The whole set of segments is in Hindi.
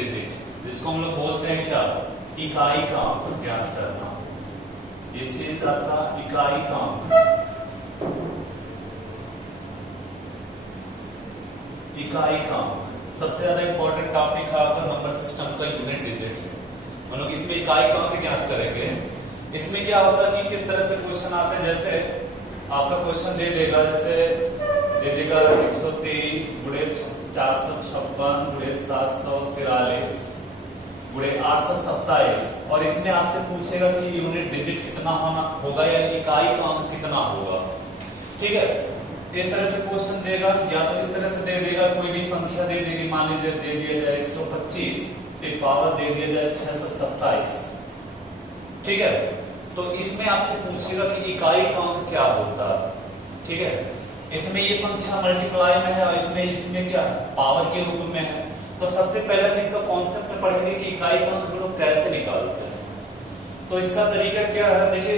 डिजिट, जिसको हम लोग बोलते हैं क्या, इकाई का अंक ज्ञात करना। ये चीज आपका इकाई का अंक, इकाई का अंक सबसे ज्यादा इंपॉर्टेंट टॉपिक है आपका नंबर सिस्टम का, यूनिट डिजिट। हम लोग इसमें इकाई का अंक ज्ञात करेंगे। इसमें क्या होता है कि किस तरह से क्वेश्चन आते हैं, जैसे आपका क्वेश्चन दे देगा, जैसे दे देगा 123 गुणे 456 गुणे 743 गुणे 827, और इसमें आपसे पूछेगा कि यूनिट डिजिट कितना होना होगा या इकाई का अंक कितना होगा। ठीक है, इस तरह से क्वेश्चन देगा, या तो इस तरह से दे देगा, कोई भी संख्या दे देगी, मान लीजिए दे दिया जाए 125, एक पावर दे दिया जाए 627। ठीक है, तो इसमें आपसे पूछेगा कि इकाई का अंक क्या होता है। ठीक है, इसमें ये संख्या मल्टीप्लाई में है और इसमें क्या पावर के रूप में है। तो सबसे पहले इसका कॉन्सेप्ट पढ़ेंगे कि इकाई का अंक हम लोग कैसे निकालते हैं। तो इसका तरीका क्या है, देखिए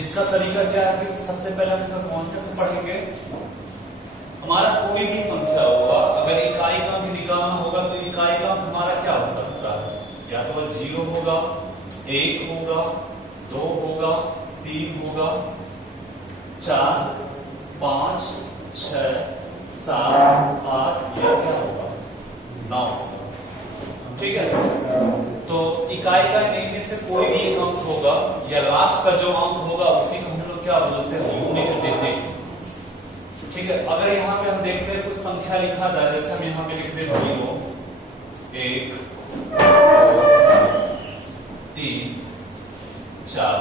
इसका तरीका क्या है कि सबसे पहले इसका कॉन्सेप्ट पढ़ेंगे। हमारा कोई भी संख्या होगा, अगर इकाई का अंक निकालना होगा तो इकाई का अंक हमारा क्या हो सकता है, या तो 0 होगा, 1 होगा, 2 होगा, 3 होगा, 4, 5, 6, 7, 8 या क्या होगा 9 होगा। ठीक है, तो इकाई का इनमें से कोई भी एक अंक होगा या लास्ट का जो अंक होगा उसी को हम लोग क्या बोलते हैं, यूनिट डिजिट। ठीक है, अगर यहाँ पे हम देखते हैं कुछ संख्या लिखा जाए, जैसे हम यहाँ पे लिखते हैं 0, 1, 2, 3, 4।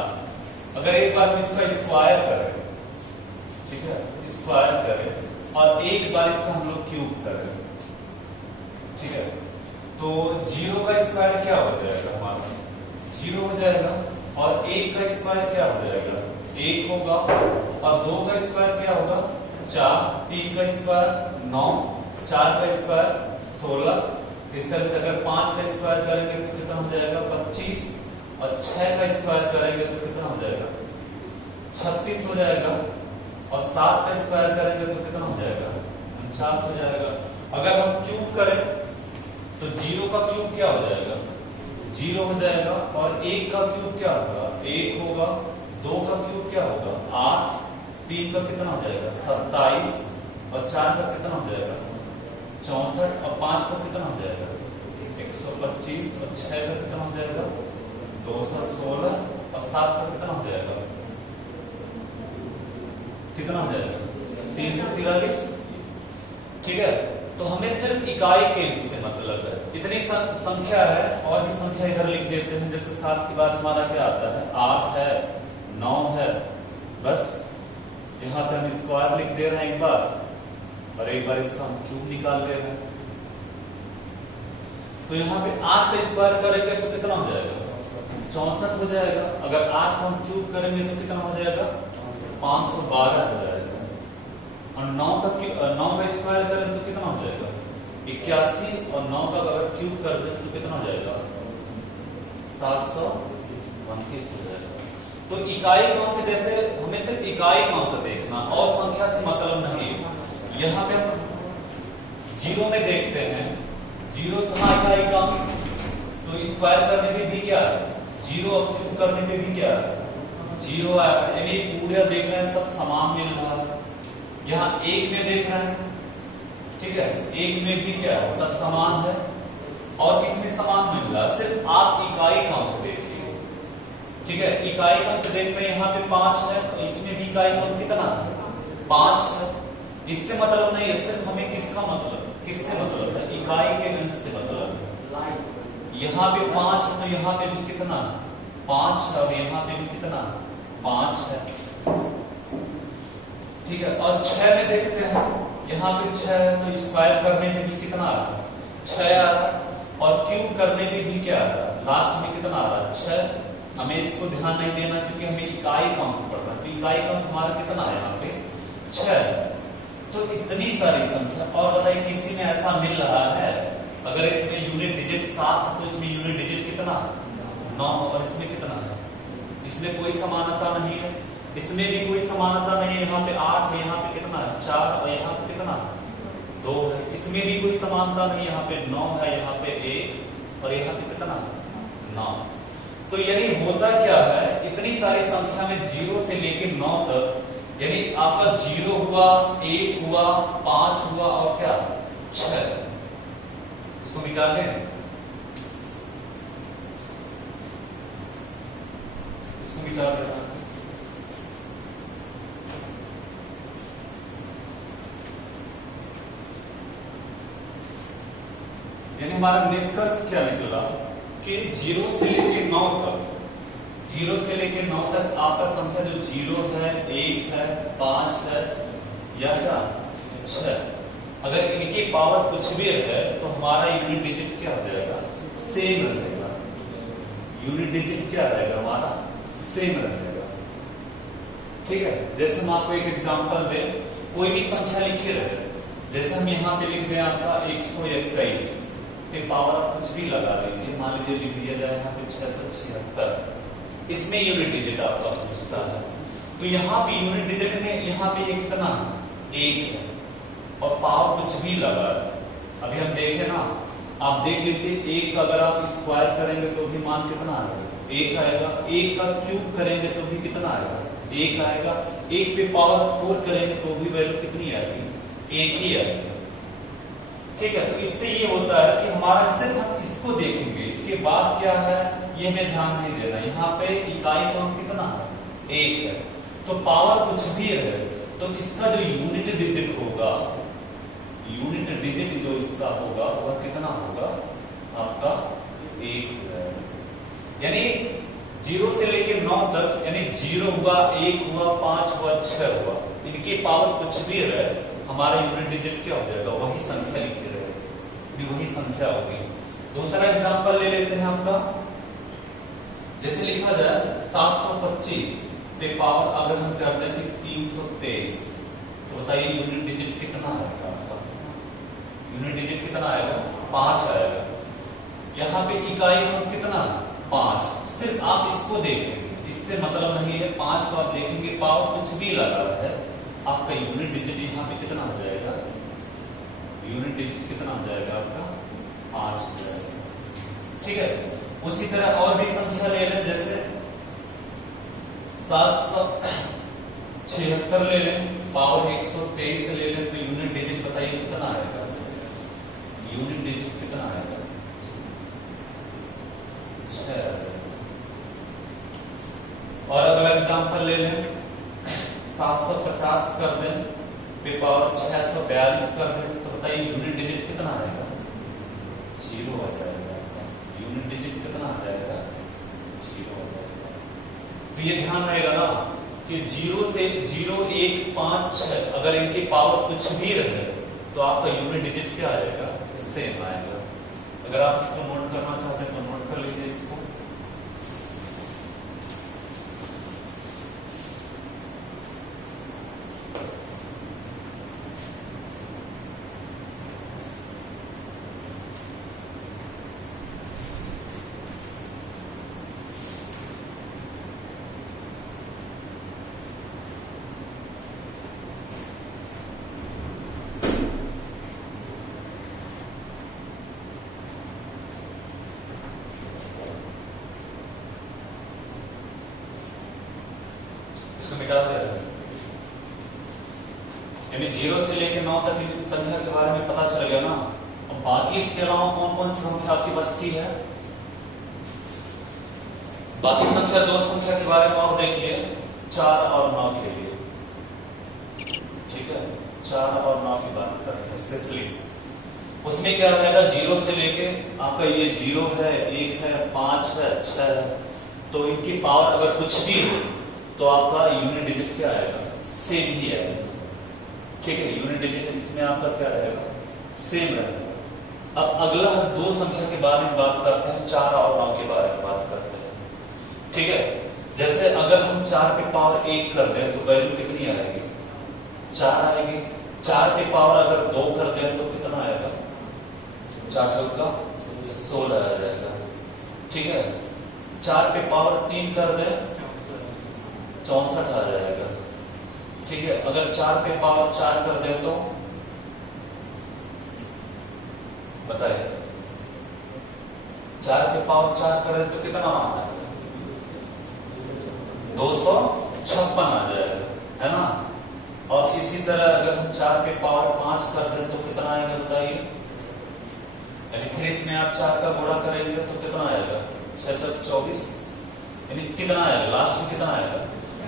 अगर एक बार हम इसका स्क्वायर करें, ठीक है, स्क्वायर करें और एक बार इसका हम लोग क्यूब करें, ठीक है, तो 0 का स्क्वायर क्या हो जाएगा हमारा, 0 हो जाएगा, और 1 का स्क्वायर क्या हो जाएगा, 1 होगा, और 2 का स्क्वायर क्या होगा 4, 3 का स्क्वायर 9, 4 का स्क्वायर 16। इस तरह से अगर 5 का स्क्वायर करेंगे तो कितना हो जाएगा 25, और 6 का स्क्वायर करेंगे तो कितना हो जाएगा 36 हो जाएगा, और 7 का स्क्वायर करेंगे तो कितना हो जाएगा 49 हो जाएगा। अगर हम क्यूब करें तो 0 का क्यूब क्या हो जाएगा 0 हो जाएगा, और 1 का क्यूब क्या होगा 1 होगा, 2 का क्यूब क्या होगा 8, 3 का कितना हो जाएगा 27, और 4 का कितना हो जाएगा 64, और 5 का कितना हो जाएगा 125, और 6 का कितना हो जाएगा 216, और 7 का कितना हो जाएगा 343। ठीक है, तो हमें सिर्फ इकाई के से मतलब है, इतनी संख्या है, और भी संख्या इधर लिख देते हैं, जैसे 7 के बाद हमारा क्या आता है 8 है, 9 है, बस यहाँ पे हम स्क्वायर लिख दे रहे हैं एक बार, और एक बार इसका हम क्यूब निकाल ले रहे हैं। तो यहाँ पे 8 का स्क्वायर करेंगे तो कितना हो जाएगा 64 हो जाएगा, अगर 8 का हम क्यूब करेंगे तो कितना हो जाएगा 512 हो जाएगा, और 9 का स्क्वायर करें तो कितना हो जाएगा 81, और 9 का अगर क्यूब कर दें तो कितना हो जाएगा 729 हो जाएगा। तो इकाई का अंक, जैसे हमें सिर्फ इकाई का अंक देखना और संख्या से मतलब नहीं। यहाँ पे हम 0 में देखते हैं, 0 तो इकाई का अंक, तो स्क्वायर करने में भी क्या है 0, और क्यूब करने में भी क्या है 0 आएगा, यानी पूरा देख रहे हैं सब समान मिल रहा है। यहाँ 1 में देख रहे हैं, ठीक है, 1 में भी क्या है सब समान है, और किसमें समान मिल रहा है, सिर्फ आप इकाई का अंक देखिए। ठीक है, इकाई का अंक देखते हैं, यहाँ पे 5 है, तो इसमें भी इकाई का अंक कितना है 5 है। इससे मतलब नहीं है, सिर्फ हमें किसका मतलब, किससे मतलब है, इकाई के अंक से मतलब है। यहाँ पे 5 है, तो यहाँ पे भी कितना 5 है, और यहाँ पे भी कितना 5 है। ठीक है, और 6 में देखते हैं, यहाँ पे 6 है, तो स्क्वायर करने में भी कितना आ रहा है 6 आ रहा है, और क्यूब करने में भी क्या आ रहा है लास्ट में कितना आ रहा है 6। हमें इसको ध्यान नहीं देना क्योंकि हमें इकाई का अंक पढ़ना है, तो इकाई का अंक हमारा कितना है यहाँ पे 6। तो इतनी सारी संख्या, और बताइए किसी में ऐसा मिल रहा है, अगर इसमें यूनिट डिजिट 7 है तो इसमें यूनिट डिजिट कितना 9, और इसमें कितना है, इसमें कोई समानता नहीं है, इसमें भी कोई समानता नहीं है। यहाँ पे 8 है, यहाँ पे कितना 4, और यहाँ पे कितना 2 है, इसमें भी कोई समानता नहीं, यहाँ पे 9 है, यहाँ पे 1 और यहाँ पे कितना 9। तो यानी होता क्या है, इतनी सारी संख्या में 0 से लेके 9 तक, यानी आपका 0 हुआ, 1 हुआ, 5 हुआ और क्या 6। इसको मिटा दें, इसको मिटा दें। यानी हमारा निष्कर्ष क्या निकला कि 0 से लेके 9 तक, 0 से लेके 9 तक आपका संख्या जो 0 है, 1 है, 5 है या क्या 6, अगर इनकी पावर कुछ भी है तो हमारा यूनिट डिजिट क्या हो जाएगा, सेम रहेगा। यूनिट डिजिट क्या रहेगा हमारा, सेम रहेगा। ठीक है, जैसे हम आपको एक एग्जांपल दें, कोई भी संख्या लिखे रहे, जैसे हम यहाँ पे लिख दें आपका 121 पे पावर आप कुछ भी लगा लीजिए, मान लीजिए लिख दिया जाए यहाँ पे 676, इसमें यूनिट डिजिट आपका पूछता है। तो यहाँ पे यूनिट डिजिट में यहाँ पे एक कितना 1 है और पावर कुछ भी लगा है। अभी हम देखें ना, आप देख लीजिए 1 अगर आप स्क्वायर करेंगे तो भी मान कितना आएगा, 1 आएगा। 1 का क्यूब करेंगे तो भी कितना आएगा, 1 आएगा। 1 पे पावर 4 करेंगे तो भी वैल्यू कितनी आएगी, 1 ही आएगी। ठीक है, तो इससे ये होता है कि हमारा सिर्फ हम इसको देखेंगे, इसके बाद क्या है ये हमें ध्यान नहीं देना। यहाँ पे इकाई कौन कितना है, 1 है। तो पावर कुछ भी है तो इसका जो यूनिट डिजिट होगा, यूनिट डिजिट जो इसका होगा वह कितना होगा आपका 1 है। यानी 0 से लेके 9 तक, यानी 0 हुआ, 1 हुआ, 5 हुआ, 6 हुआ, इनकी पावर कुछ भी है, हमारा यूनिट डिजिट क्या हो जाएगा, वही संख्या लिखी रहेगी, वही संख्या होगी। दूसरा एग्जांपल ले लेते हैं आपका, जैसे लिखा जाए 725 पे पावर अगर हम कर दें 323, तो बताइए यूनिट डिजिट कितना आएगा आपका, यूनिट डिजिट कितना आएगा, 5 आएगा। यहाँ पे इकाई में कितना 5, सिर्फ आप इसको देखेंगे, इससे मतलब नहीं है, 5 को आप देखेंगे पावर कुछ भी लगा है, आपका यूनिट डिजिट यहाँ पे कितना हो जाएगा, यूनिट डिजिट कितना हो जाएगा आपका 5 हो जाएगा। ठीक है, उसी तरह और भी संख्या ले लें, जैसे 776 ले लें, पावर 123 ले लें, तो यूनिट डिजिट बताइए कितना आएगा, यूनिट डिजिट कितना आएगा 6 आएगा। और अगला एग्जांपल ले लें, 750 कर दें पे पावर 642 कर दें, तो बताइए यूनिट डिजिट कितना आएगा, 0 आ जाएगा। यूनिट डिजिट कितना आ जाएगा, 0 आ जाएगा। तो ये ध्यान रहेगा ना कि 0 से 0, 1, 5, 6 अगर इनकी पावर कुछ भी रहे तो आपका यूनिट डिजिट क्या आएगा, सेम आएगा। अगर आप इसको नोट करना चाहते हैं तो नोट कर लीजिए इसको। मिटाते हैं, यानी 0 से लेकर 9 तक की संख्या के बारे में पता चल गया ना। अब बाकी इसके अलावा कौन कौन सी संख्या आपकी बचती है, बाकी संख्या 2 संख्या के बारे में और देखिए, 4 और 9 के लिए। ठीक है, 4 और 9 की बात करते हैं स्पेशली। उसमें क्या रहेगा, 0 से लेके आपका ये 0 है, 1 है, 5 है, 6 है, तो इनकी पावर अगर कुछ भी हो तो आपका यूनिट डिजिट क्या आएगा, सेम ही आएगा। ठीक है, यूनिट डिजिट इसमें आपका क्या रहेगा, सेम रहेगा। अब अगला 2 संख्या के बारे में बात करते हैं, 4 और 9 के बारे में बात करते हैं। ठीक है, जैसे अगर हम 4 पे पावर 1 कर दें तो वैल्यू कितनी आएगी, 4 आएगी। 4 पे पावर अगर 2 कर दें तो कितना आएगा, 4 चौका 16 आ जाएगा। ठीक है, 4 पे पावर 3 कर दें 64 आ जाएगा। ठीक है, अगर 4 पे पावर 4 कर दे तो के पावर 4 करें तो कितना आना है? 256 आ जाएगा, है ना। और इसी तरह अगर हम 4 के पावर 5 कर दें तो कितना आएगा बताइए? यानी फिर इसमें आप 4 का गुणा करेंगे तो कितना आएगा? 6 × 24, यानी कितना आएगा? लास्ट में कितना आएगा?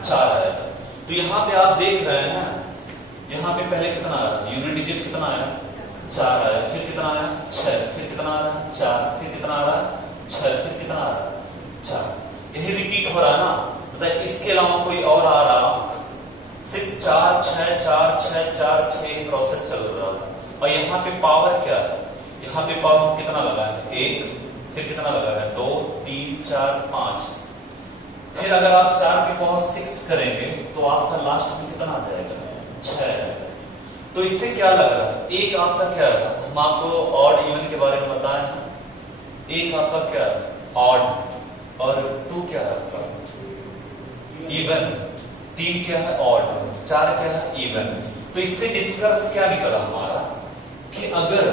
4 आएगा। तो यहाँ पे आप देख रहे हैं, यहाँ पे पहले कितना आया? यूनिट डिजिट कितना आया? 4 आया। फिर कितना आया? 6। फिर कितना आया? 4। फिर कितना आ रहा है? 6। फिर कितना आ रहा है? 4। यही रिपीट हो रहा है ना। बताइए इसके अलावा कोई और आ रहा? सिर्फ 4 6 4 6 4 6 प्रोसेस चल रहा है। और यहाँ पे पावर क्या है? यहाँ पे पावर कितना लगा है? 1। फिर कितना लगा है? 2 3 4 5। फिर अगर आप 4 की पावर 6 करेंगे तो आपका लास्ट में कितना आ जाएगा? 6। तो इससे क्या लग रहा है? एक आपका क्या है? हम आपको ऑड इवन के बारे में बताए ना। एक आपका क्या है? ऑड। और 2 क्या है आपका? इवन। 3 क्या है? ऑड। 4 क्या है? इवन। तो इससे डिस्कस क्या निकला हमारा कि अगर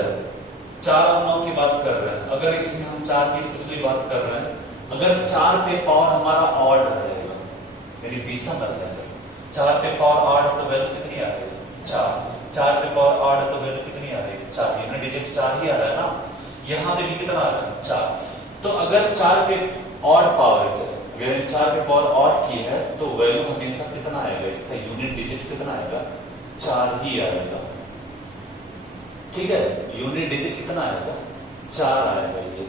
4 और 9 की बात कर रहे हैं, अगर इसमें हम 4 की स्पेशली बात कर रहे हैं, अगर 4 पे पावर हमारा ऑड रहेगा यानी विषम रहेगा, 4 पे पावर ऑड है तो वैल्यू कितनी आ रही है? 4। 4 पे पावर ऑड है तो वैल्यू कितनी आ रही है? 4। यूनिट डिजिट 4 ही आ रहा है ना। यहाँ पे भी कितना आ रहा है? 4। तो अगर 4 पे ऑड पावर है, अगर 4 पे पावर ऑड की है तो वैल्यू हमेशा कितना आएगा? इसका यूनिट डिजिट कितना आएगा? 4 ही आएगा। ठीक है, यूनिट डिजिट कितना आएगा? 4 आएगा ये।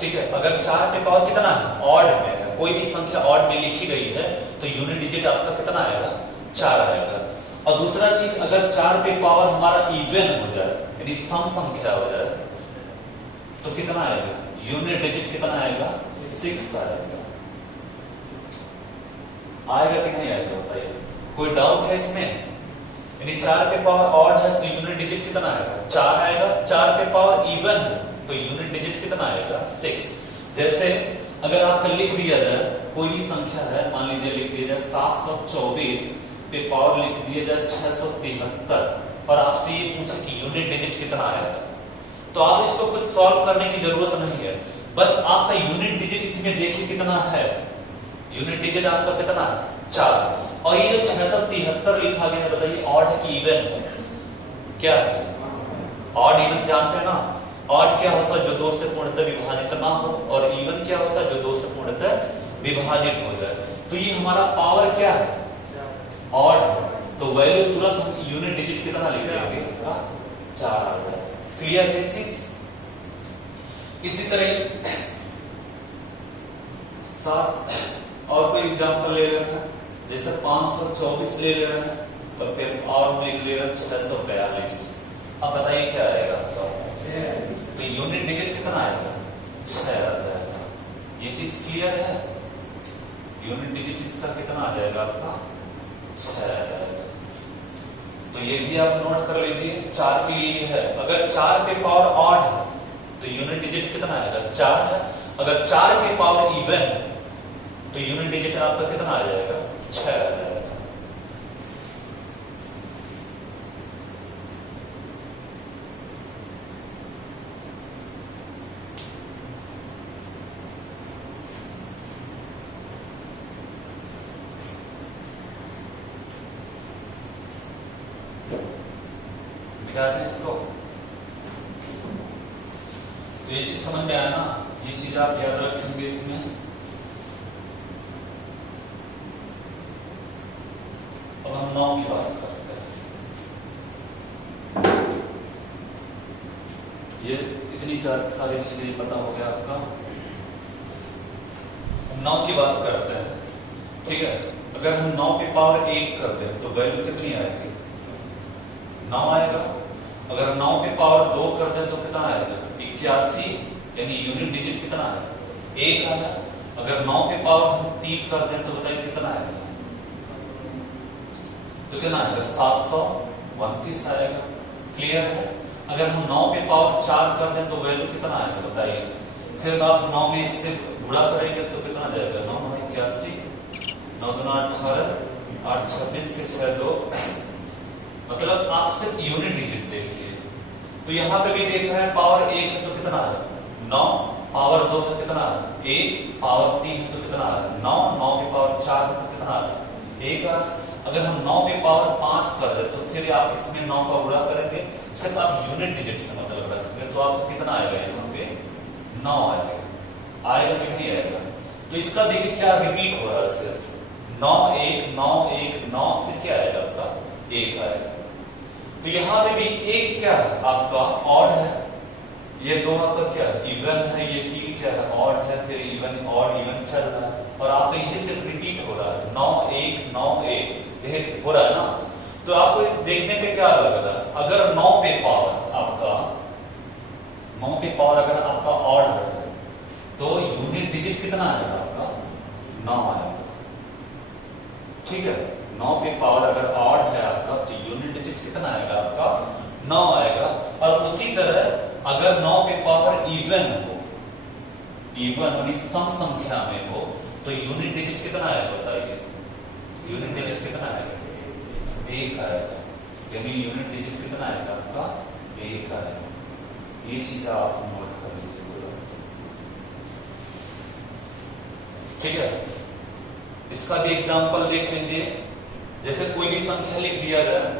ठीक है, अगर 4 पे पावर कितना है? ऑड में है, कोई भी संख्या ऑड में लिखी गई है तो यूनिट डिजिट आपका कितना आएगा? 4 आएगा। और दूसरा चीज, अगर 4 पे पावर हमारा इवन हो जाए यानी सम संख्या हो जाए तो कितना आएगा? यूनिट डिजिट कितना आएगा? 6 आएगा। आएगा कि नहीं आएगा बताइए? कोई डाउट है इसमें? यानी 4 पे पावर ऑड है तो यूनिट डिजिट कितना आएगा? 4 आएगा। 4 पे पावर इवन है तो यूनिट डिजिट कितना आएगा? 6। जैसे अगर आपका लिख दिया जाए कोई भी संख्या है, मान लीजिए लिख दिया जाए 724 पे पावर लिख दिया जाए 673 और आपसे ये पूछे कि यूनिट डिजिट कितना आएगा, तो आप इसको कुछ सॉल्व करने की जरूरत नहीं है। बस आपका यूनिट डिजिट इसमें देखिए कितना है। यूनिट डिजिट आपका कितना है? 4। और ये 673 लिखा गया है, बताइए ऑड है कि इवन है? क्या है? ऑड इवन जानते हैं ना। ऑड क्या होता है? जो 2 से पूर्णतः विभाजित ना हो, और इवन क्या होता है? जो 2 से पूर्णतः विभाजित हो जाए। तो ये हमारा पावर क्या है? ऑड है। तो वैल्यू तुरंत हम यूनिट डिजिट कितना लिख लेंगे? 4 आ जाए। क्लियर है चीज? इसी तरह और कोई एग्जाम्पल ले लेना है, जैसे 524 ले ले रहे हैं और फिर और लिख ले रहे हैं 642। अब बताइए क्या आएगा आपका? तो यूनिट डिजिट कितना आएगा? 6 आ जाएगा। ये चीज क्लियर है? यूनिट डिजिट इसका कितना आ जाएगा आपका? 6 आ जाएगा। तो ये भी आप नोट कर लीजिए। 4 के लिए है, अगर 4 पे पावर ऑड है तो यूनिट डिजिट कितना आएगा? 4 है। अगर 4 पे पावर इवन है तो यूनिट डिजिट आपका कितना आ जाएगा? 6 आ जाएगा। मिटाते हैं इसको। तो ये चीज समझ में आया ना? ये चीज आप याद रखेंगे इसमें। अब हम 9 की बात करते हैं। ये इतनी सारी चीजें पता हो गया आपका। 9 की बात करते हैं। ठीक है, अगर हम 9 पे पावर 1 कर दें तो वैल्यू कितनी आएगी? 9 आएगा। अगर 9 पे पावर 2 कर दें तो कितना आएगा? 81, यानी यूनिट डिजिट कितना आएगा? 1 आएगा। अगर 9 पे पावर हम 3 कर दें तो बताइए कितना आएगा? तो कितना आएगा? 732 आएगा। क्लियर है? अगर हम 9 पे पावर 4 कर दें तो वैल्यू कितना आएगा बताइए? फिर आप 9 में इससे गुणा करेंगे तो कितना आ जाएगा? 9 9 81, 9 2 18, 8 26 के 6 2। मतलब आप सिर्फ यूनिट डिजिट देखिए। तो यहां पे भी देख रहे हैं पावर 1 है तो कितना है? 9। पावर 2 तो कितना आ रहा है 1, पावर 3 तो कितना आ रहा है 9, 9 की पावर 4 तो कितना आ रहा है 1 आ रहा है। अगर हम 9 की पावर 5 कर दे तो फिर आप इसमें 9 का गुणा करेंगे, सिर्फ आप यूनिट डिजिट से मतलब रखेंगे तो आपको कितना आएगा यहाँ पे 9 आएगा कि नहीं आएगा। तो इसका देखिए क्या रिपीट हो रहा है, सिर्फ 9 1 9 1 9, फिर क्या आएगा आपका 1 आएगा। तो यहाँ पे भी 1 क्या है आपका ऑड है, ये 2 आपका क्या इवन है, ये 3 क्या है ऑड है, फिर इवन ऑड इवन चल रहा है और आपका ये सिर्फ रिपीट हो रहा है 9 1 9 1 ये हो रहा है ना। तो आपको देखने पे क्या लग रहा है, अगर 9 पे पावर आपका 9 पे पावर अगर आपका ऑड है तो यूनिट डिजिट कितना आएगा आपका 9 आएगा, ठीक है। 9 पे पावर अगर ऑड है आपका तो यूनिट डिजिट कितना आएगा आपका 9 आएगा। और उसी तरह अगर 9 पे पावर इवन हो, इवन यानी सम संख्या में हो तो यूनिट डिजिट कितना आएगा बताइए, यूनिट डिजिट कितना आएगा 1 आएगा, यानी यूनिट डिजिट कितना आएगा आपका 1 आएगा। ये चीज आप नोट कर लीजिए, ठीक है। इसका भी एग्जांपल देख लीजिए, जैसे कोई भी संख्या लिख दिया जाए,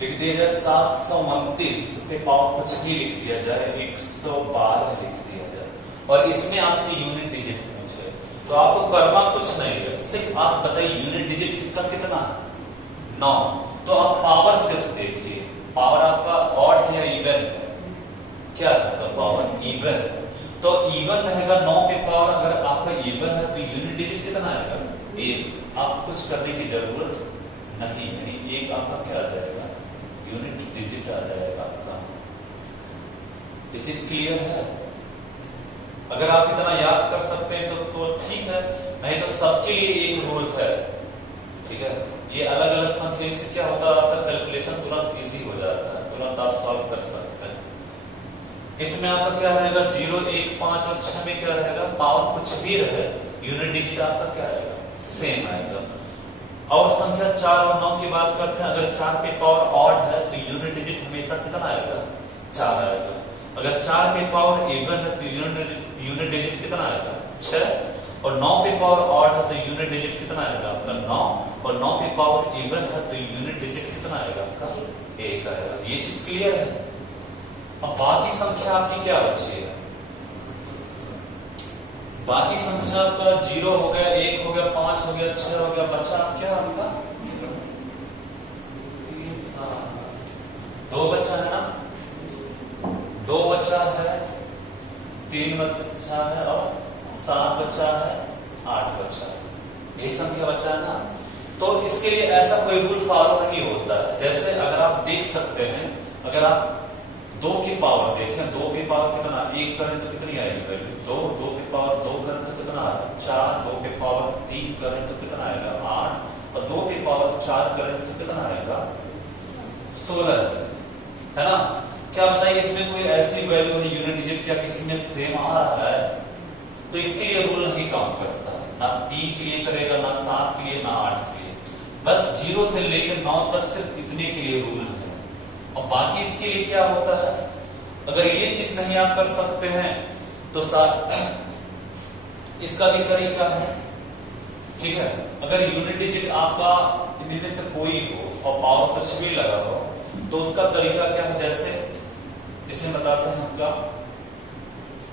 लिख दिया जाए 729 पे पावर कुछ भी लिख दिया जाए 112 लिख दिया जाए और इसमें आपसे यूनिट डिजिट पूछे तो आपको करना कुछ नहीं है, सिर्फ आप बताइए यूनिट डिजिट इसका कितना 9। तो आप पावर सिर्फ देखिए, पावर आपका ऑड है या इवन है, क्या है पावर इवन है। तो इवन रहेगा 9 पे पावर अगर आपका इवन है तो यूनिट डिजिट कितना आएगा 1। आप कुछ करने की जरूरत नहीं, यानी 1 आपका क्या आ जाएगा यूनिट डिजिट आ जाएगा आपका। दिस इज क्लियर है। अगर आप इतना याद कर सकते हैं तो ठीक है, नहीं तो सबके लिए एक रूल है, ठीक है। ये अलग अलग संख्या से क्या होता है आपका कैलकुलेशन तुरंत इजी हो जाता है, तुरंत आप सॉल्व कर सकते हैं। इसमें आपका क्या रहेगा 0 1 5 और 6 में क्या रहेगा पावर कुछ भी रहे यूनिट डिजिट आपका क्या आएगा सेम आएगा। और संख्या 4 और 9 की बात करते हैं, अगर 4 पे पावर ऑड है तो यूनिट डिजिट हमेशा कितना आएगा 4 आएगा। अगर 4 पे पावर इवन है तो यूनिट डिजिट कितना आएगा 6 और 9 पे पावर ऑड है तो यूनिट डिजिट कितना आएगा आपका 9 और 9 पे पावर इवन है तो यूनिट डिजिट कितना आएगा आपका 1 आएगा। ये चीज क्लियर है। अब बाकी संख्या आपकी क्या बची है, बाकी संख्या आपका 0 हो गया 1 हो गया 5 हो गया 6 हो गया, बचा क्या आपका 2 बचा है ना, 2 बचा है, 3 बचा है और 7 बचा है, 8 बचा है, यही संख्या बचा है ना। तो इसके लिए ऐसा कोई रूल फॉलो नहीं होता है। जैसे अगर आप देख सकते हैं, अगर आप 2 की पावर देखें, 2 की पावर कितना 1 करें तो कितनी आएगी वैल्यू 2, 2 की पावर 2 करें तो कितना आएगा 4, 2 की पावर 3 करें तो कितना आएगा 8 और 2 की पावर 4 करें तो कितना आएगा 16 है ना। क्या बताइए इसमें कोई ऐसी वैल्यू है यूनिट डिजिट क्या किसी में सेम आ रहा है, तो इसके लिए रूल नहीं काम करता, ना 3 के लिए करेगा, ना 7 के लिए, ना 8 के लिए, बस 0 से लेकर 9 तक सिर्फ इतने के लिए रूल है। और बाकी इसके लिए क्या होता है, अगर ये चीज नहीं आप कर सकते हैं तो इसका भी तरीका है, ठीक है। अगर यूनिट डिजिट आपका इनमें से कोई हो और पावर कुछ भी लगा हो तो उसका तरीका क्या है, जैसे इसे बताते हैं आपका,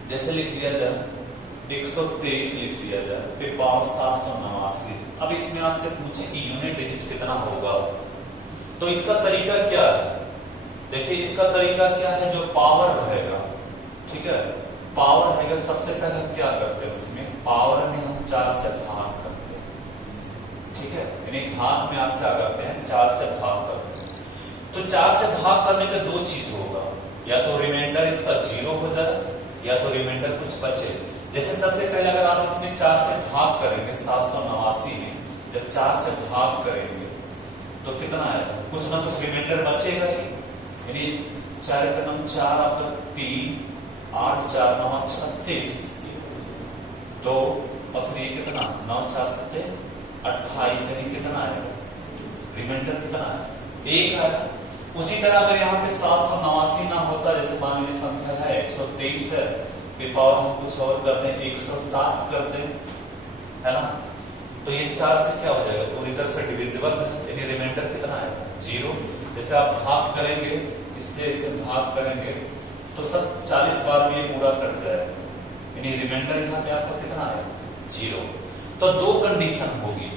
जैसे लिख दिया जाए 123 लिख दिया जाए फिर पावर 789। अब इसमें आपसे पूछे कि यूनिट डिजिट कितना होगा, तो इसका तरीका क्या है, देखिए इसका तरीका क्या है, जो पावर रहेगा, ठीक है, पावर रहेगा सबसे पहले हम क्या करते हैं उसमें पावर में हम 4 से भाग करते हैं, ठीक है, यानी घात में आप क्या करते हैं 4 से भाग करते हैं। तो 4 से भाग करने पे 2 चीज होगा, या तो रिमाइंडर इसका 0 हो जाए या तो रिमाइंडर कुछ बचे। जैसे सबसे पहले अगर आप इसमें 4 से भाग करेंगे 789 में जब 4 से भाग करेंगे तो कितना आएगा, कुछ ना कुछ रिमाइंडर बचेगा ही, यानी 4 का नम 4 आपका 3 8 4 9 36 2 और फिर ये कितना 9 4 7 28 यानी कितना आएगा रिमाइंडर कितना है 1 आएगा। उसी तरह अगर यहाँ पे 789 ना होता, जैसे मान लीजिए संख्या है 123 है, फिर पावर हम कुछ और कर दें 160 कर दें, है ना, तो ये 4 से क्या हो जाएगा, पूरी तरह से डिविजिबल है, यानी रिमाइंडर कितना है 0। जैसे आप भाग करेंगे, इससे इसे भाग करेंगे तो सब 40 बार में ये पूरा कट जाएगा, यानी रिमाइंडर यहाँ पे आपका कितना है 0। तो दो कंडीशन होगी,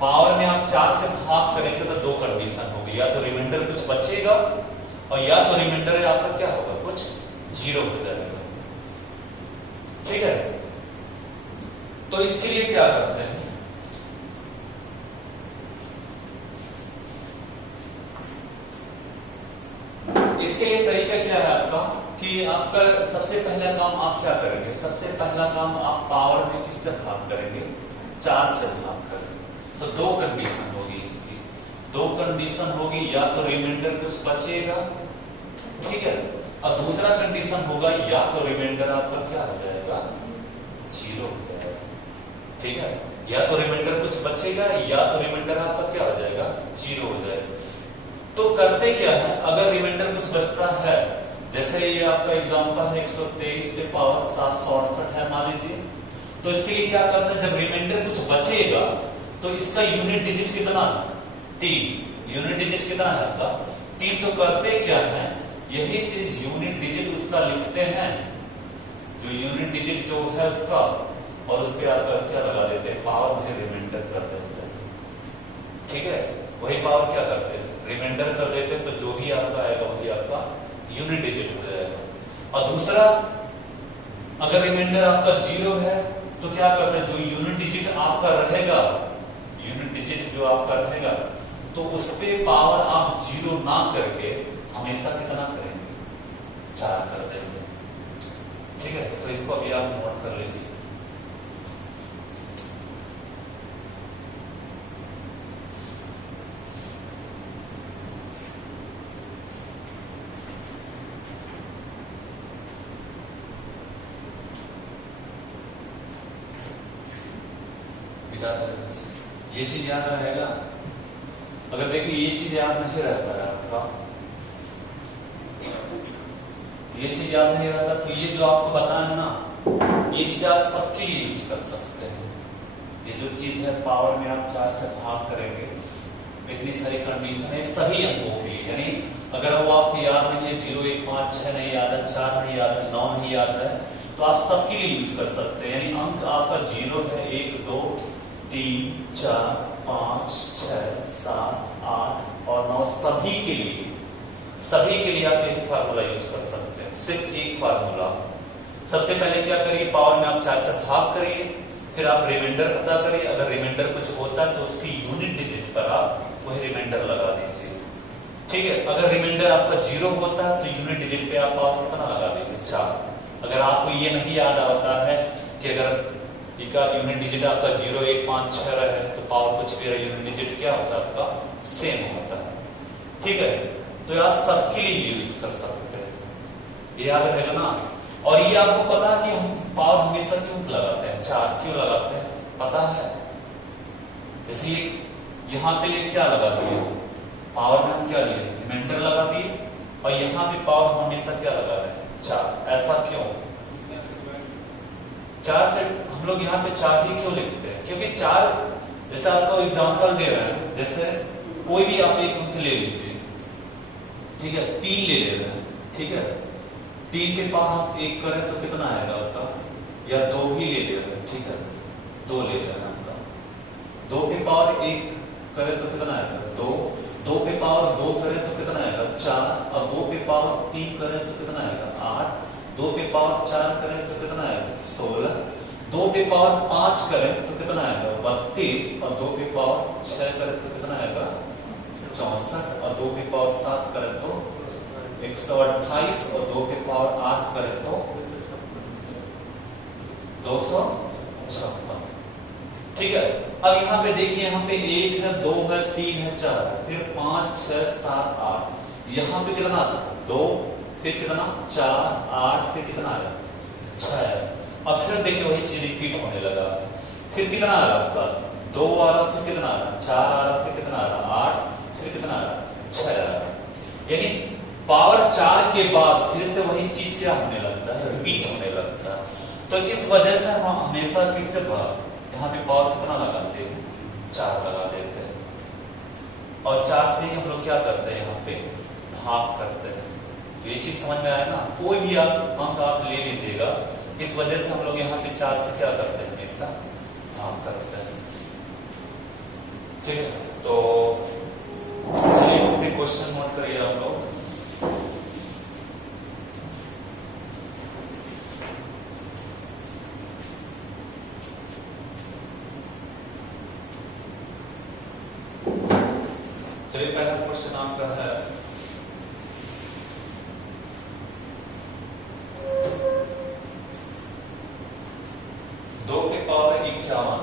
पावर में आप 4 से भाग करेंगे तो दो कंडीशन होगी, या तो रिमाइंडर कुछ बचेगा और या तो रिमाइंडर आपका क्या होगा, कुछ 0 हो जाएगा। ठीक है, तो इसके लिए क्या करते हैं, इसके लिए तरीका क्या है आपका कि आपका सबसे पहला काम आप क्या करेंगे, सबसे पहला काम आप पावर में किससे भाग करेंगे, 4 से भाग करेंगे। तो दो कंडीशन होगी इसकी, दो कंडीशन होगी, या तो रिमाइंडर कुछ बचेगा, ठीक है, और दूसरा कंडीशन होगा या तो रिमाइंडर आपका क्या हो जाएगा 0 हो जाएगा। ठीक है, या तो रिमाइंडर कुछ बचेगा या तो रिमाइंडर आपका क्या हो जाएगा 0 हो जाएगा। तो करते क्या है, अगर रिमाइंडर कुछ बचता है, जैसे ये आपका एग्जांपल है 123 पे पावर 768 है मान लीजिए, तो इसके लिए क्या करते हैं, जब रिमाइंडर कुछ बचेगा तो इसका यूनिट डिजिट कितना है 3, यूनिट डिजिट कितना है आपका 3। तो करते क्या है, यही से यूनिट डिजिट उसका लिखते हैं, जो यूनिट डिजिट जो है उसका, और उस पर आकर क्या लगा देते हैं, पावर में रिमाइंडर कर देते हैं। ठीक है, वही पावर क्या करते हैं, रिमाइंडर कर देते हैं, तो जो भी आपका आएगा वही आपका यूनिट डिजिट हो जाएगा। और दूसरा, अगर रिमाइंडर आपका 0 है तो क्या करते हैं, जो यूनिट डिजिट आपका रहेगा, यूनिट डिजिट जो आपका रहेगा, तो उस पे पावर आप 0 ना करके हमेशा कितना करेंगे, 4 कर देंगे। ठीक है, तो इसको अभी आप नोट कर लीजिए। ये चीज याद रहेगा, अगर देखिए ये चीज याद नहीं रहता है आपका, ये चीज याद नहीं रहता, तो ये जो आपको बताया है ना, ये चीज आप सबके लिए यूज कर सकते हैं। ये जो चीज है पावर में आप 4 से भाग करेंगे, इतनी सारी कंडीशन है सभी अंकों के लिए, यानी अगर वो आपको याद नहीं है 0 1 5 6 नहीं याद है, 4 नहीं याद है, 9 नहीं याद है, तो आप सबके लिए यूज कर सकते हैं। यानी अंक आपका 0 है 1 2 3 4 5 6 7 8 और 9, सभी के लिए आप यही फार्मूला यूज कर सकते हैं, सिर्फ एक फार्मूला। सबसे पहले क्या करिए, पावर में आप 4 से भाग करिए, फिर आप रिमाइंडर पता करिए, अगर रिमाइंडर कुछ होता है तो उसकी यूनिट डिजिट पर आप वही रिमाइंडर लगा दीजिए। ठीक है, अगर रिमाइंडर आपका 0 होता है तो यूनिट डिजिट पे आप पावर कितना लगा दीजिए 4। अगर आपको ये नहीं याद आता है कि अगर इसका यूनिट डिजिट आपका 0 1 5 6 रहे तो पावर कुछ भी यूनिट डिजिट क्या होता है आपका सेम होता है। ठीक है, तो आप सबके लिए यूज कर सकते हैं, ये याद रहेगा ना। और ये आपको पता है कि हम पावर हमेशा क्यों लगाते हैं, 4 क्यों लगाते हैं, पता है। इसलिए यहाँ पे क्या लगा दिए, पावर में हम क्या लिए, रिमाइंडर लगा दिए, और यहाँ पे पावर हमेशा क्या लगा रहे हैं 4। ऐसा क्यों, 4 से हम लोग यहाँ पे 4 ही क्यों लिखते हैं, क्योंकि 4, जैसे आपको एग्जांपल दे रहे हैं, जैसे कोई भी आप एक अंक ले लीजिए, ठीक है, 3 ले रहे हैं, ठीक है, 3 के पावर आप 1 करें तो कितना आएगा आपका, या 2 ही ले रहे हैं, ठीक है, 2 ले रहे हैं आपका, 2 के पावर 1 करें तो कितना आएगा 2, 2 पे पावर 2 करें तो कितना आएगा 4, और 2 पे पावर 3 करें तो कितना आएगा 8, 2 पे पावर 4 करें तो कितना आएगा 16, 2 पे पावर 5 करें तो कितना आएगा 32, और 2 पे पावर 6 करें तो कितना आएगा 64, और 2 पे पावर 7 करें तो 128, और 2 पे पावर 8 करें तो 256। ठीक है, अब यहाँ पे देखिए, यहाँ पे 1 है 2 है 3 है 4 है, फिर 5 6 7 8, यहाँ पे कितना आता है 2, फिर कितना 4 8, फिर कितना आया 6, और फिर देखिए वही चीज रिपीट होने लगा, फिर कितना आ रहा आपका 2 आ रहा, फिर कितना आ रहा 4 आ रहा, फिर कितना आ रहा 8, फिर कितना आ रहा 6 आ रहा। यानी पावर 4 के बाद फिर से वही चीज क्या होने लगता है, रिपीट होने लगता है। तो इस वजह से हम हमेशा किससे भाग, यहाँ पे पावर कितना लगाते हैं, 4 लगा देते हैं, और 4 से हम लोग क्या करते हैं, यहाँ पे भाग करते हैं। तो ये चीज समझ में आया ना, कोई भी आप अंक आप ले लीजिएगा, इस वजह से हम लोग यहाँ पे 4 से क्या करते हैं, हमेशा भाग करते हैं। ठीक है, तो चलिए इस पे क्वेश्चन नोट करिए आप लोग। चलिए पहला क्वेश्चन आपका है, दो के पावर 51,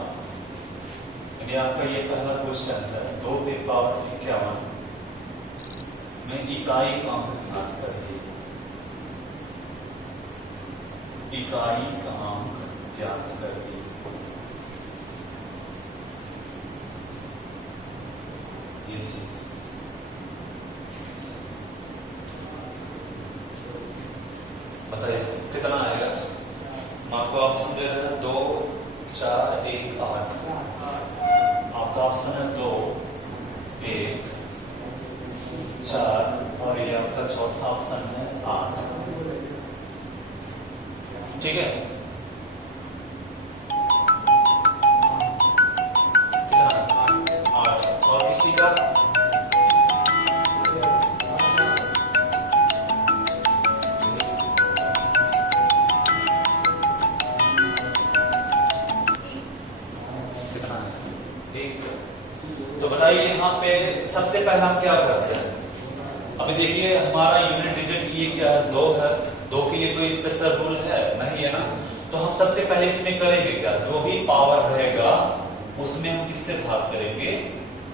यानी आपका ये पहला क्वेश्चन है, 2 के पावर 51 में इकाई का अंक ज्ञात करिए। इकाई का अंक ज्ञात करिए। ये चीज बताइए कितना आएगा। हम आपको ऑप्शन दे रहे हैं 2, 4, 1, 8। आपका ऑप्शन है 2, 1, 4 और ये आपका चौथा ऑप्शन है 8। ठीक है, कितना 8। और किसी का कितना है, 1। तो बताइए यहाँ पे सबसे पहला हम क्या करते हैं। अभी देखिए हमारा यूनिट डिजिट ये क्या है, 2 है। 2 के लिए कोई स्पेशल रूल है नहीं है ना, तो हम सबसे पहले इसमें करेंगे क्या, जो भी पावर रहेगा उसमें हम किससे भाग करेंगे,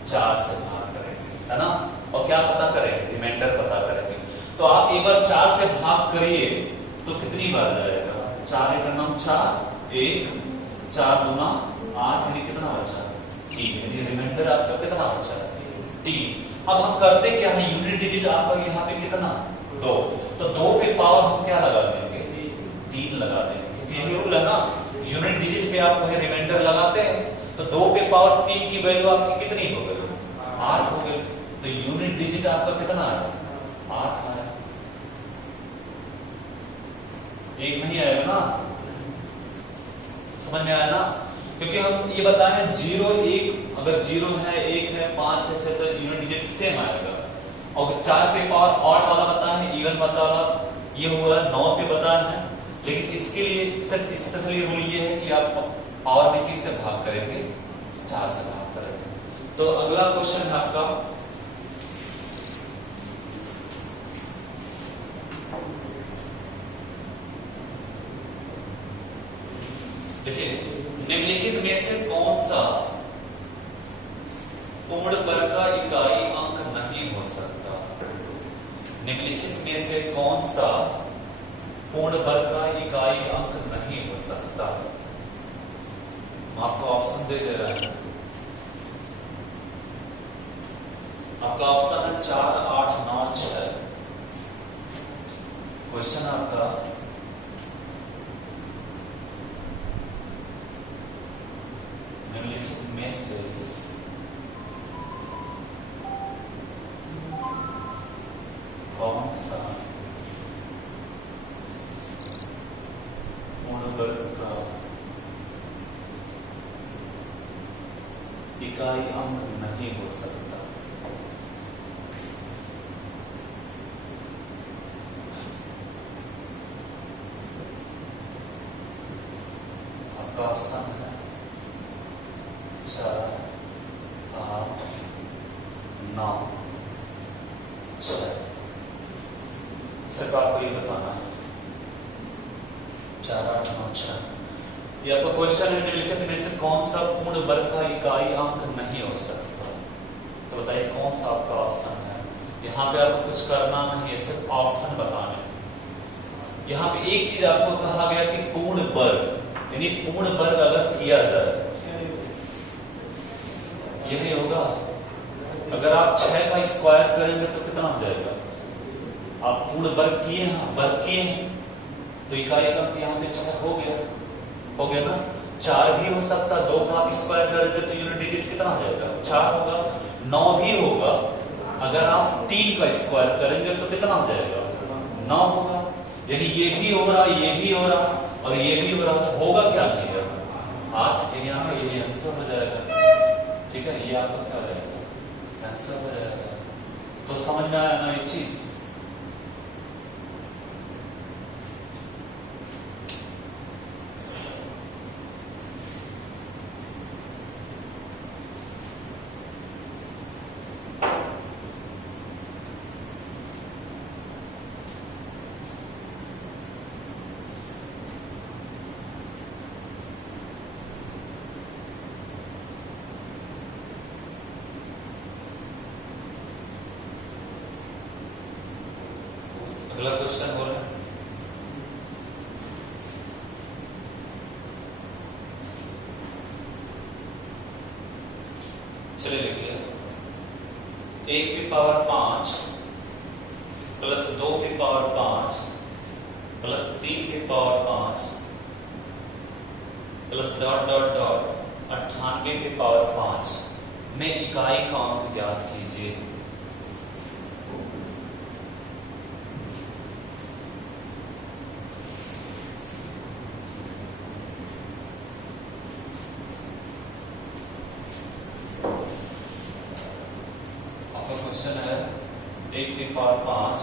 4 से भाग करेंगे, है ना। और क्या पता करेंगे, रिमाइंडर पता करेंगे। तो आप एक बार 4 से भाग करिए तो कितनी बार जाएगा, 4 एक नाम 4, 1, 4 दूना 8, यानी कितना बचा, 3। यानी रिमाइंडर आपका कितना बचा, 3। अब हम करते क्या है, यूनिट डिजिट आपका यहाँ पे कितना, 2। तो 2 पे पावर हम क्या लगा देंगे, 3 लगा देंगे। यही रूल है ना, यूनिट डिजिट पे आप वही रिमाइंडर लगाते हैं। तो 2 पे पावर 3 की वैल्यू आपकी कितनी हो गई, 8 हो गई। तो यूनिट डिजिट आपका कितना आया, 8 आया। एक नहीं आएगा ना, समझ में आया ना। क्योंकि हम ये बताए 0, 1, अगर 0 है, 1 है, 5 है, 6, तो यूनिट डिजिट सेम आएगा। और 4 पे पावर ऑड वाला बताया है, इवन वाला ये हुआ 9 पे बताया है। लेकिन इसके लिए सिर्फ स्पेशली रूल ये है कि आप पावर में किससे भाग करेंगे, 4 से भाग करेंगे। तो अगला क्वेश्चन है आपका, देखिए निम्नलिखित में से कौन सा पूर्ण वर्ग का इकाई अंक नहीं हो सकता। निम्नलिखित में से कौन सा पूर्ण वर्ग का इकाई अंक नहीं हो सकता। आपको ऑप्शन दे दे रहा है, आपका ऑप्शन है 4, 8, 9, 6। क्वेश्चन आपका, निम्नलिखित में से कौन सा पूर्ण वर्ग का इकाई अंक नहीं हो सकता। आपका ऑप्शन है 4, 8, 9, 6। सिर्फ आपको ये बताना है 4, 8, 9, 6। ये आपका क्वेश्चन है, निम्नलिखित में से कौन सा पूर्ण वर्ग का इकाई अंक नहीं हो सकता। तो बताइए कौन सा आपका ऑप्शन है। यहाँ पे आपको कुछ करना नहीं है, सिर्फ ऑप्शन बताने। यहाँ पे एक चीज आपको कहा गया कि पूर्ण वर्ग, यानी पूर्ण वर्ग अगर किया जाए यही होगा। अगर आप 6 का स्क्वायर करेंगे तो कितना हो जाएगा, पूर्ण वर्ग किए हैं, तो इकाई अंक यहाँ पे 4 हो गया ना। 4 भी हो सकता, 2 का आप स्क्वायर करेंगे तो यूनिट डिजिट कितना हो जाएगा, 4 होगा। 9 भी होगा, अगर आप 3 का स्क्वायर करेंगे तो कितना हो जाएगा, 9 होगा। यानी ये भी हो रहा, ये भी हो रहा और ये भी हो रहा, तो होगा क्या भैया, 8। यहाँ पे ये आंसर हो जाएगा। ठीक है, ये आपका क्या हो जाएगा, आंसर हो जाएगा। तो समझ में आया ना ये चीज। अगला क्वेश्चन बोला, चलिए लिखिए। 1 की पावर 5 प्लस 2 की पावर 5 प्लस 3 की power 5 plus dot dot dot 98 की पावर 5 में इकाई का अंक ज्ञात कीजिए। क्वेश्चन है 1 की पावर 5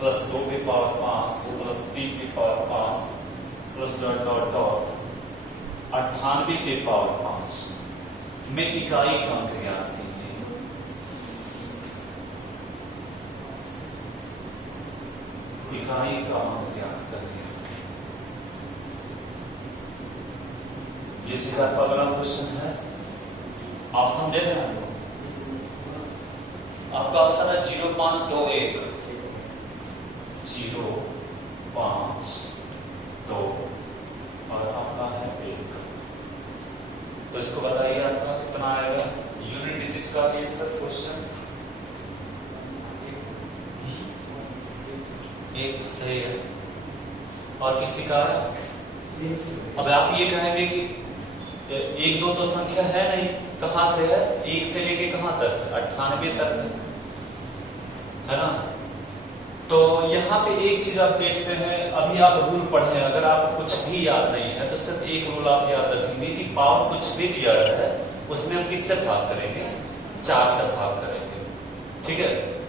प्लस 2 की पावर 5 प्लस 3 की power 5 plus dot dot dot 98 की पावर 5 में इकाई का अंक ज्ञात कीजिए। इकाई का अंक ज्ञात करिए। ये चीज आपका अगला क्वेश्चन है, आप समझे ना। आपका ऑप्शन है 0521 052 और आपका है 1। तो इसको बताइए आपका कितना आएगा यूनिट डिजिट का ये सब क्वेश्चन। 1 सही है। और किसी का है? अब आप ये कहेंगे कि 1 2 तो संख्या है नहीं, कहां से है, 1 से लेके कहां तक, 98 तक है ना। तो यहाँ पे एक चीज आप देखते हैं, अभी आप रूल पढ़े, अगर आपको कुछ भी याद नहीं है तो सिर्फ एक रूल आप याद रखेंगे कि पावर कुछ भी दिया है उसमें हम किससे भाग करेंगे, 4 से भाग करेंगे। ठीक है,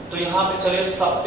तो यहाँ पे चलिए सब पे